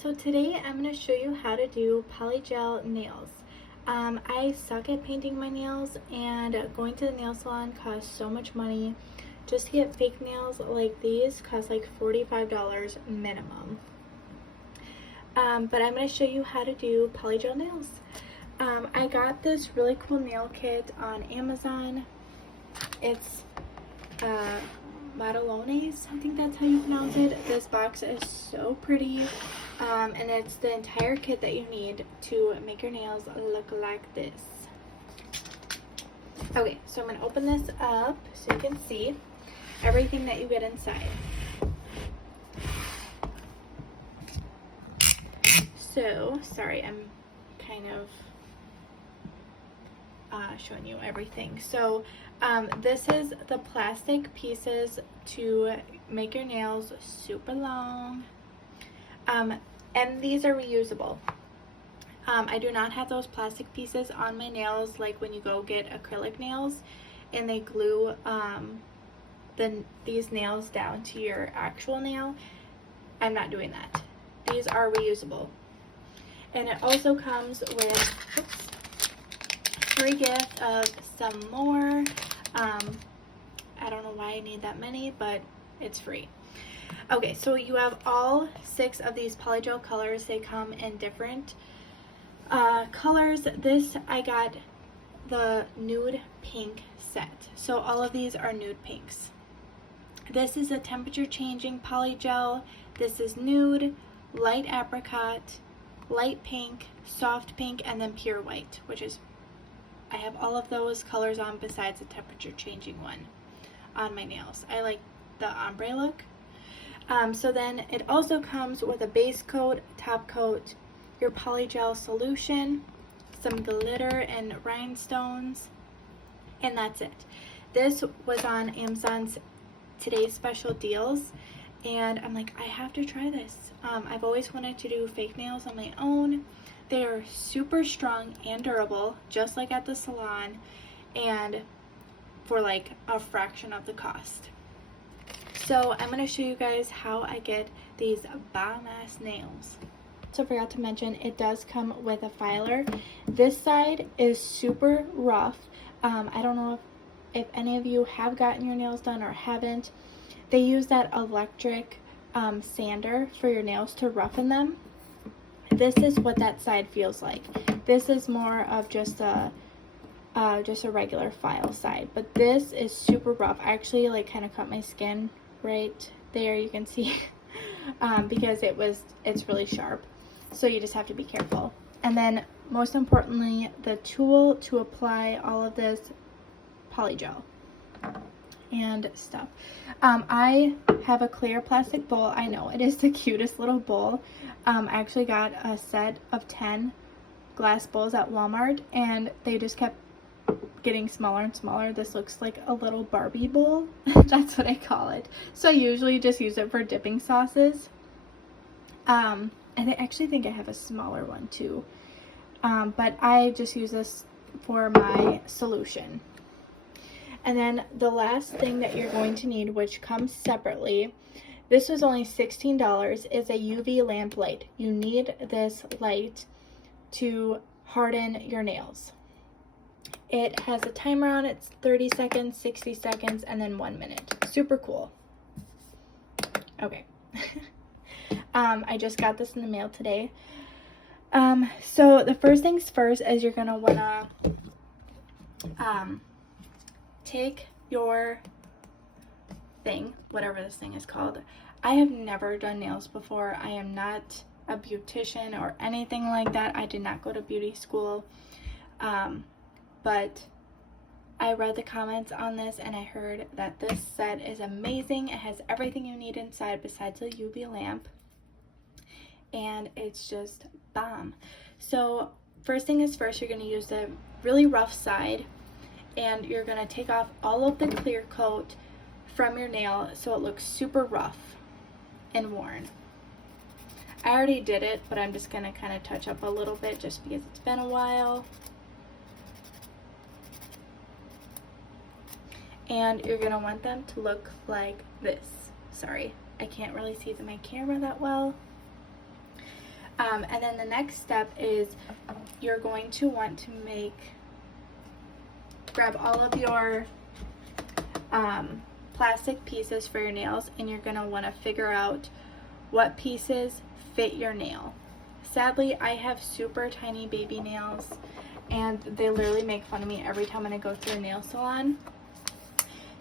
So today I'm going to show you how to do polygel nails. I suck at painting my nails, and going to the nail salon costs so much money. Just to get fake nails like these cost like $45 minimum. But I'm going to show you how to do polygel nails. I got this really cool nail kit on Amazon. It's Modelones, I think that's how you pronounce it. This box is so pretty, and it's the entire kit that you need to make your nails look like this. Okay, so I'm going to open this up so you can see everything that you get inside. So, sorry, I'm kind of showing you everything. So this is the plastic pieces to make your nails super long, and these are reusable. I do not have those plastic pieces on my nails like when you go get acrylic nails and they glue these nails down to your actual nail. I'm not doing that. These are reusable. And it also comes with free gift of some more. I don't know why I need that many, but it's free. Okay, so you have all 6 of these polygel colors. They come in different colors. This, I got the nude pink set. So all of these are nude pinks. This is a temperature changing polygel. This is nude, light apricot, light pink, soft pink, and then pure white, which is, I have all of those colors on besides the temperature changing one on my nails. I like the ombre look. So then it also comes with a base coat, top coat, your polygel solution, some glitter and rhinestones, and that's it. This was on Amazon's today's special deals, and I'm like, I have to try this. I've always wanted to do fake nails on my own. They are super strong and durable, just like at the salon, and for like a fraction of the cost. So I'm going to show you guys how I get these bomb-ass nails. So I forgot to mention, it does come with a filer. This side is super rough. I don't know if any of you have gotten your nails done or haven't. They use that electric sander for your nails to roughen them. This is what that side feels like. This is more of just a regular file side, but this is super rough. I actually like kind of cut my skin right there, you can see, because it's really sharp. So you just have to be careful. And then most importantly, the tool to apply all of this polygel and stuff. I have a clear plastic bowl. I know it is the cutest little bowl. I actually got a set of 10 glass bowls at Walmart, and they just kept getting smaller and smaller. This looks like a little Barbie bowl. That's what I call it. So I usually just use it for dipping sauces. And I actually think I have a smaller one too. But I just use this for my solution. And then the last thing that you're going to need, which comes separately, this was only $16, is a UV lamp light. You need this light to harden your nails. It has a timer on it. It's 30 seconds, 60 seconds, and then 1 minute. Super cool. Okay. I just got this in the mail today. So the first things first is you're going to want to take your thing, whatever this thing is called. I have never done nails before. I am not a beautician or anything like that. I did not go to beauty school. But I read the comments on this and I heard that this set is amazing. It has everything you need inside besides a UV lamp. And it's just bomb. So first thing is first, you're going to use the really rough side, and you're going to take off all of the clear coat from your nail so it looks super rough and worn. I already did it, but I'm just going to kind of touch up a little bit just because it's been a while. And you're going to want them to look like this. Sorry, I can't really see my camera that well. And then the next step is you're going to want to grab all of your plastic pieces for your nails, and you're going to want to figure out what pieces fit your nail. Sadly, I have super tiny baby nails, and they literally make fun of me every time when I go to a nail salon.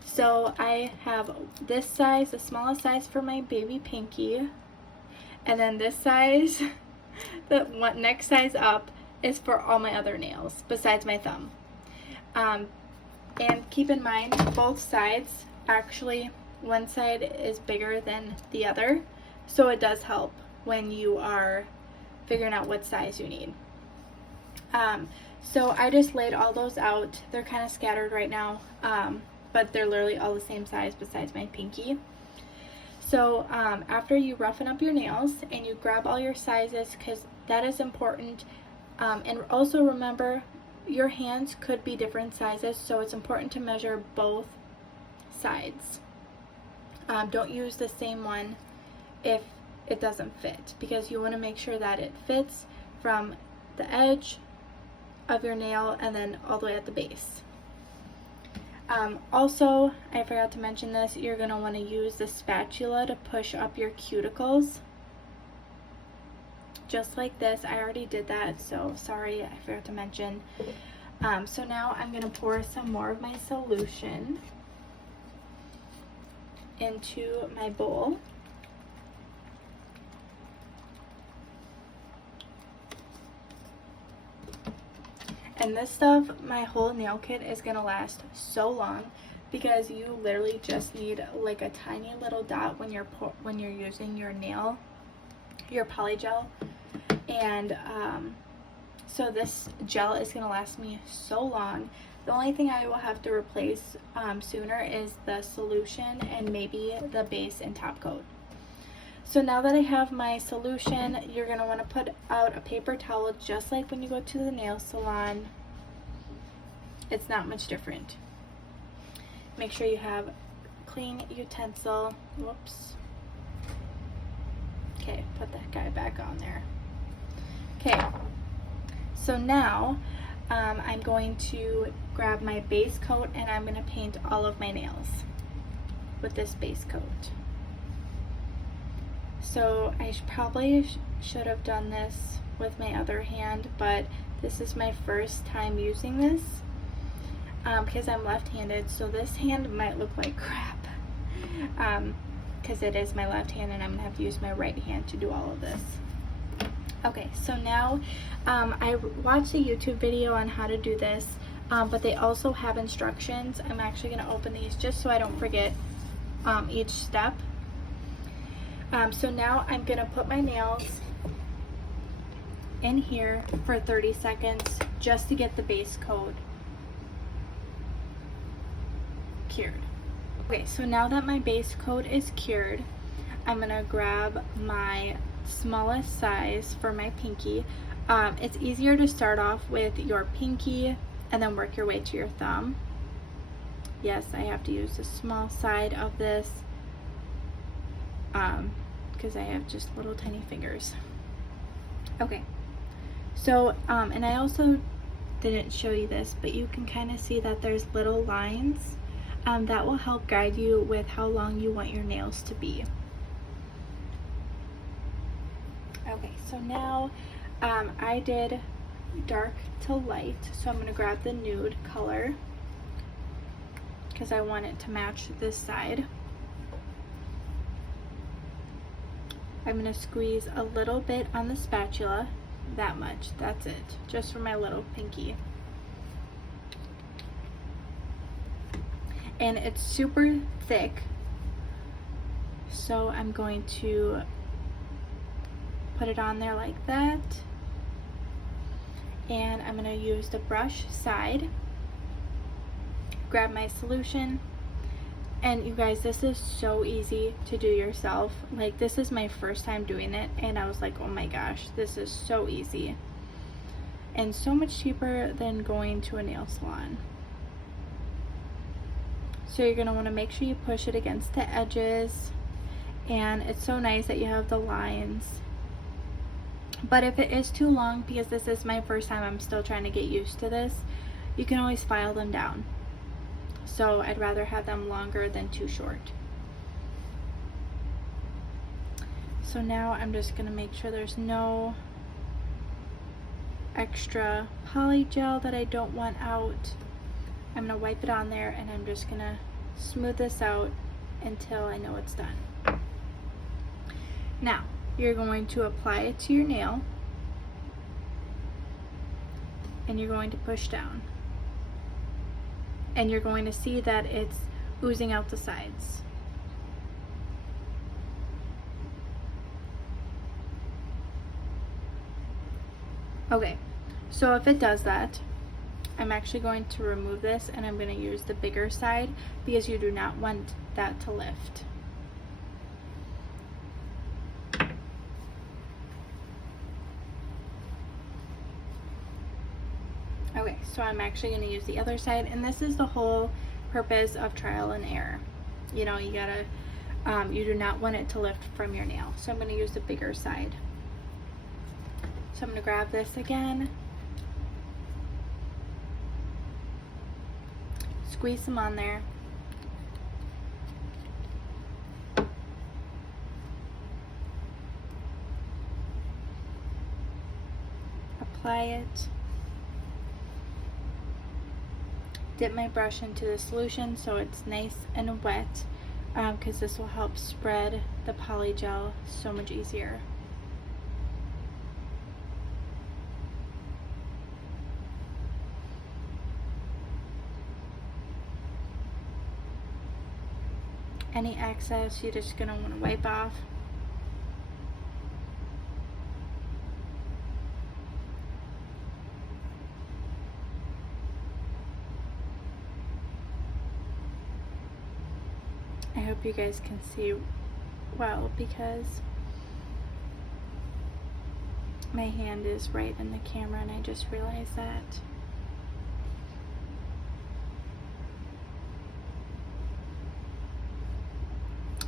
So I have this size, the smallest size for my baby pinky, and then this size, the next size up is for all my other nails besides my thumb. And keep in mind, both sides, actually one side is bigger than the other, so it does help when you are figuring out what size you need. So I just laid all those out. They're kind of scattered right now, but they're literally all the same size besides my pinky. So after you roughen up your nails and you grab all your sizes, because that is important, and also remember your hands could be different sizes, so it's important to measure both sides. Don't use the same one if it doesn't fit, because you want to make sure that it fits from the edge of your nail and then all the way at the base. Also, I forgot to mention this, you're going to want to use the spatula to push up your cuticles. Just like this. I already did that, so sorry, I forgot to mention. So now I'm going to pour some more of my solution into my bowl. And this stuff, my whole nail kit is going to last so long, because you literally just need like a tiny little dot when you're using your polygel. And so this gel is going to last me so long. The only thing I will have to replace sooner is the solution and maybe the base and top coat. So now that I have my solution, you're going to want to put out a paper towel just like when you go to the nail salon. It's not much different. Make sure you have clean utensil. Whoops. Okay, put that guy back on there. Okay, so now I'm going to grab my base coat and I'm going to paint all of my nails with this base coat. So I probably should have done this with my other hand, but this is my first time using this because I'm left-handed, so this hand might look like crap because it is my left hand and I'm going to have to use my right hand to do all of this. Okay, so now I watched a YouTube video on how to do this, but they also have instructions. I'm actually going to open these just so I don't forget each step. So now I'm going to put my nails in here for 30 seconds just to get the base coat cured. Okay, so now that my base coat is cured, I'm going to grab my smallest size for my pinky. It's easier to start off with your pinky and then work your way to your thumb. Yes, I have to use the small side of this because I have just little tiny fingers. Okay, so and I also didn't show you this, but you can kind of see that there's little lines that will help guide you with how long you want your nails to be. Okay, so now I did dark to light, so I'm going to grab the nude color because I want it to match this side. I'm going to squeeze a little bit on the spatula, that much, that's it, just for my little pinky. And it's super thick, so I'm going to put it on there like that, and I'm going to use the brush side, grab my solution, and you guys, this is so easy to do yourself. Like, this is my first time doing it and I was like, oh my gosh, this is so easy and so much cheaper than going to a nail salon. So you're going to want to make sure you push it against the edges, and it's so nice that you have the lines But if it is too long, because this is my first time, I'm still trying to get used to this, you can always file them down. So I'd rather have them longer than too short. So now I'm just going to make sure there's no extra polygel that I don't want out. I'm going to wipe it on there, and I'm just going to smooth this out until I know it's done. Now, you're going to apply it to your nail, and you're going to push down. And you're going to see that it's oozing out the sides. Okay, so if it does that, I'm actually going to remove this, and I'm going to use the bigger side because you do not want that to lift. Okay, so I'm actually going to use the other side, and this is the whole purpose of trial and error. You know, you gotta, you do not want it to lift from your nail. So I'm going to use the bigger side. So I'm going to grab this again, squeeze some on there, apply it, dip my brush into the solution so it's nice and wet, because this will help spread the polygel so much easier. Any excess you're just going to want to wipe off. I hope you guys can see well because my hand is right in the camera and I just realized that.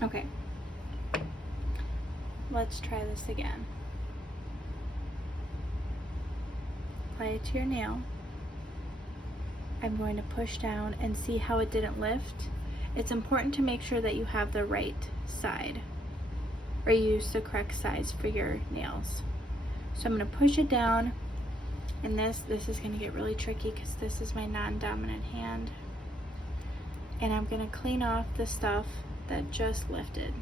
Okay, let's try this again. Apply it to your nail. I'm going to push down and see how it didn't lift. It's important to make sure that you have the right side or use the correct size for your nails. So I'm going to push it down, and this is going to get really tricky because this is my non-dominant hand. And I'm going to clean off the stuff that just lifted.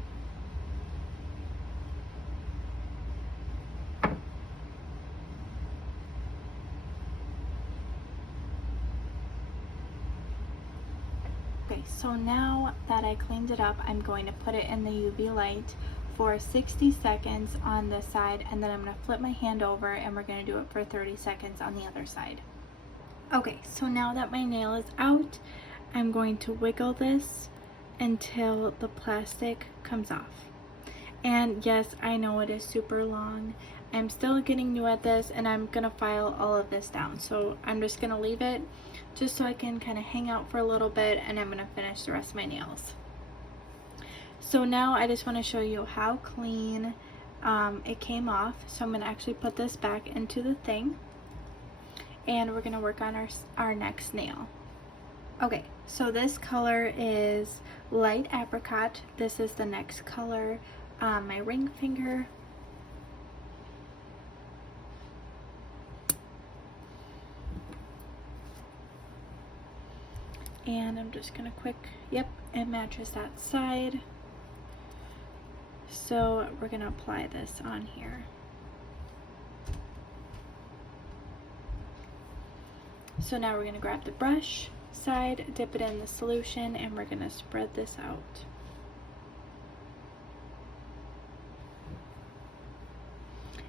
Okay, so now that I cleaned it up, I'm going to put it in the UV light for 60 seconds on this side, and then I'm going to flip my hand over and we're going to do it for 30 seconds on the other side. Okay, so now that my nail is out, I'm going to wiggle this until the plastic comes off. And yes, I know it is super long. I'm still getting new at this, and I'm gonna file all of this down. So I'm just gonna leave it just so I can kind of hang out for a little bit, and I'm gonna finish the rest of my nails. So now I just want to show you how clean it came off. So I'm gonna actually put this back into the thing, and we're gonna work on our next nail. Okay, so this color is light apricot. This is the next color, my ring finger. And I'm just gonna yep, it matches that side. So we're gonna apply this on here. So now we're gonna grab the brush side, dip it in the solution, and we're going to spread this out.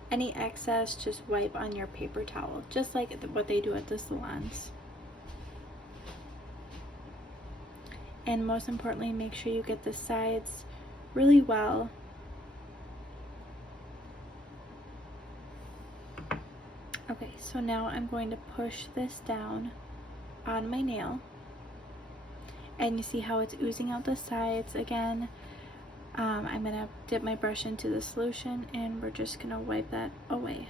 Any excess, just wipe on your paper towel, just like what they do at the salons. And most importantly, make sure you get the sides really well. Okay, so now I'm going to push this down on my nail, and you see how it's oozing out the sides again. I'm going to dip my brush into the solution and we're just going to wipe that away.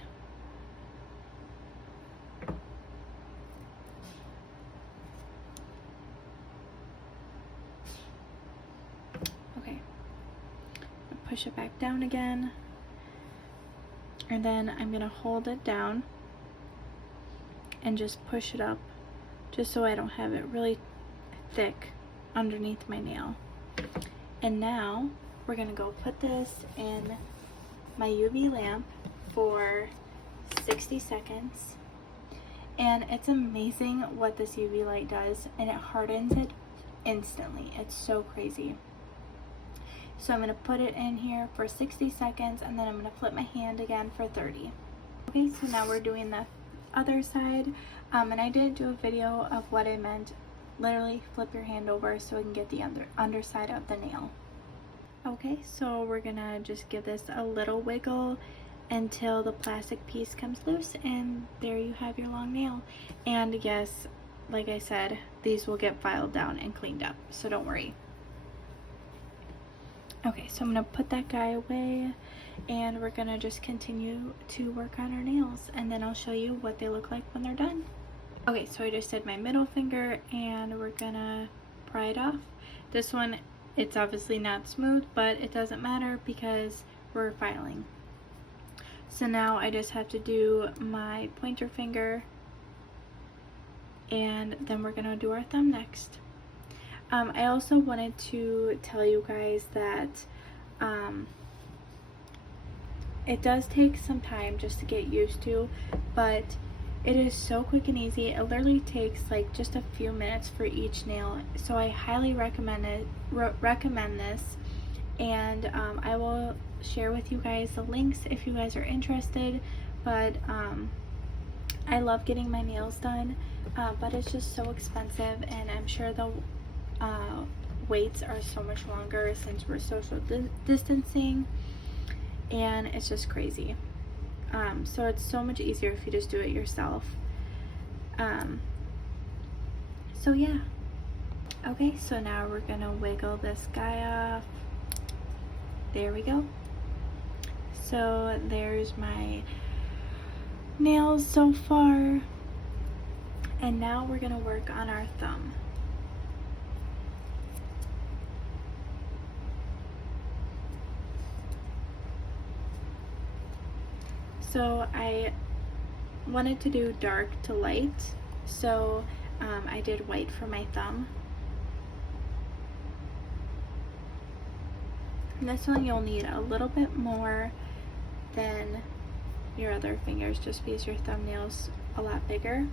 Okay, push it back down again, and then I'm going to hold it down and just push it up, just so I don't have it really thick underneath my nail. And now we're gonna go put this in my UV lamp for 60 seconds. And it's amazing what this UV light does, and it hardens it instantly. It's so crazy. So I'm gonna put it in here for 60 seconds, and then I'm gonna flip my hand again for 30. Okay, so now we're doing the other side, and I did do a video of what I meant. Literally flip your hand over so we can get the underside of the nail. Okay, so we're gonna just give this a little wiggle until the plastic piece comes loose, and there you have your long nail. And yes, like I said, these will get filed down and cleaned up, so don't worry. Okay, so I'm gonna put that guy away, and we're gonna just continue to work on our nails, and then I'll show you what they look like when they're done. Okay, so I just did my middle finger, and we're gonna pry it off. This one, it's obviously not smooth, but it doesn't matter because we're filing. So now I just have to do my pointer finger, and then we're gonna do our thumb next. I also wanted to tell you guys that it does take some time just to get used to, but it is so quick and easy. It literally takes like just a few minutes for each nail, so I highly recommend this. And I will share with you guys the links if you guys are interested. But I love getting my nails done, but it's just so expensive, and I'm sure the waits are so much longer since we're social distancing, and it's just crazy. So it's so much easier if you just do it yourself. So yeah. Okay, so now we're gonna wiggle this guy off. There we go. So there's my nails so far, and now we're gonna work on our thumb. So I wanted to do dark to light, so I did white for my thumb. And this one you'll need a little bit more than your other fingers, just because your thumbnail's a lot bigger.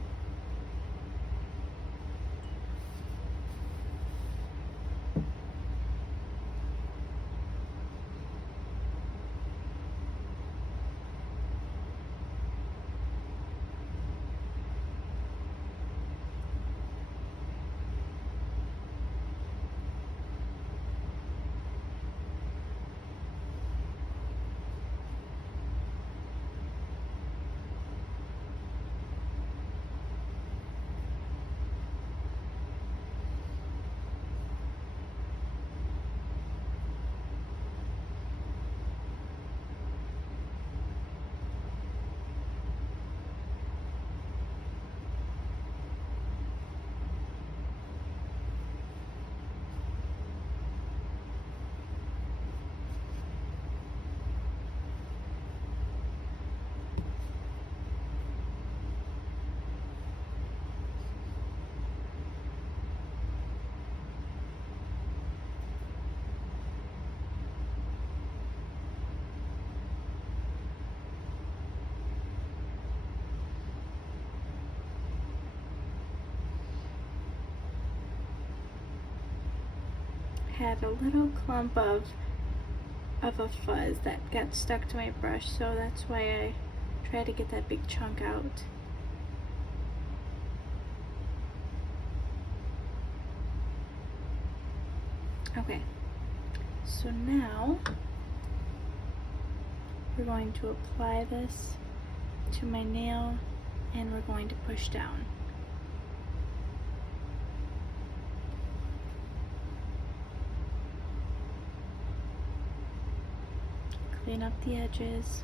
Had a little clump of a fuzz that got stuck to my brush, so that's why I tried to get that big chunk out. Okay, so now we're going to apply this to my nail, and we're going to push down. clean up the edges.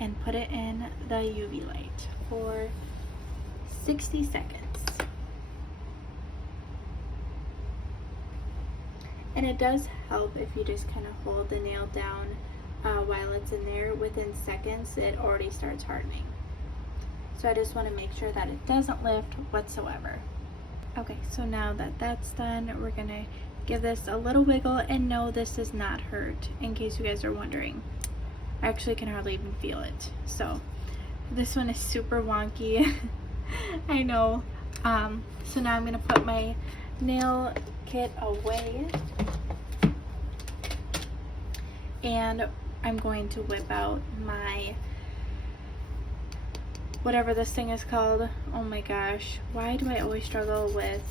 And put it in the UV light for 60 seconds. And it does help if you just kind of hold the nail down while it's in there. Within seconds, it already starts hardening. So I just want to make sure that it doesn't lift whatsoever. Okay, so now that that's done, we're gonna give this a little wiggle, and no, this does not hurt, in case you guys are wondering. I actually can hardly even feel it. So this one is super wonky. I know. So now I'm gonna put my nail kit away, and I'm going to whip out my, whatever this thing is called. Oh my gosh, why do I always struggle with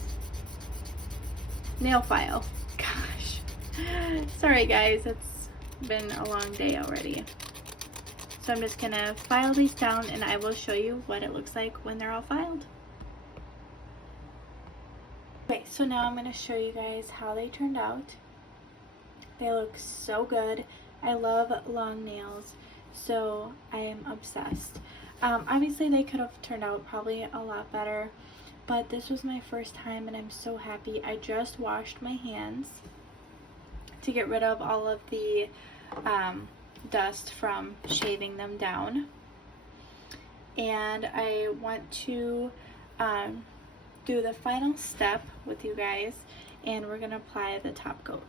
nail file? Gosh, sorry guys, it's been a long day already. So I'm just gonna file these down, and I will show you what it looks like when they're all filed. Okay, so now I'm gonna show you guys how they turned out. They look so good. I love long nails, so I am obsessed. Obviously they could have turned out probably a lot better, but this was my first time and I'm so happy. I just washed my hands to get rid of all of the dust from shaving them down, and I want to do the final step with you guys, and we're gonna apply the top coat.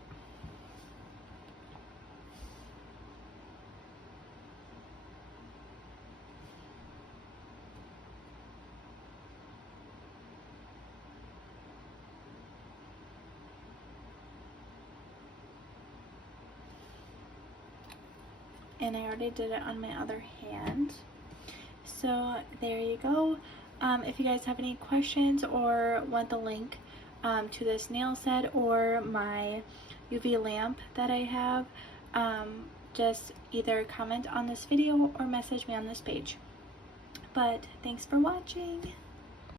And I already did it on my other hand. So there you go. If you guys have any questions or want the link to this nail set or my UV lamp that I have, just either comment on this video or message me on this page. But thanks for watching.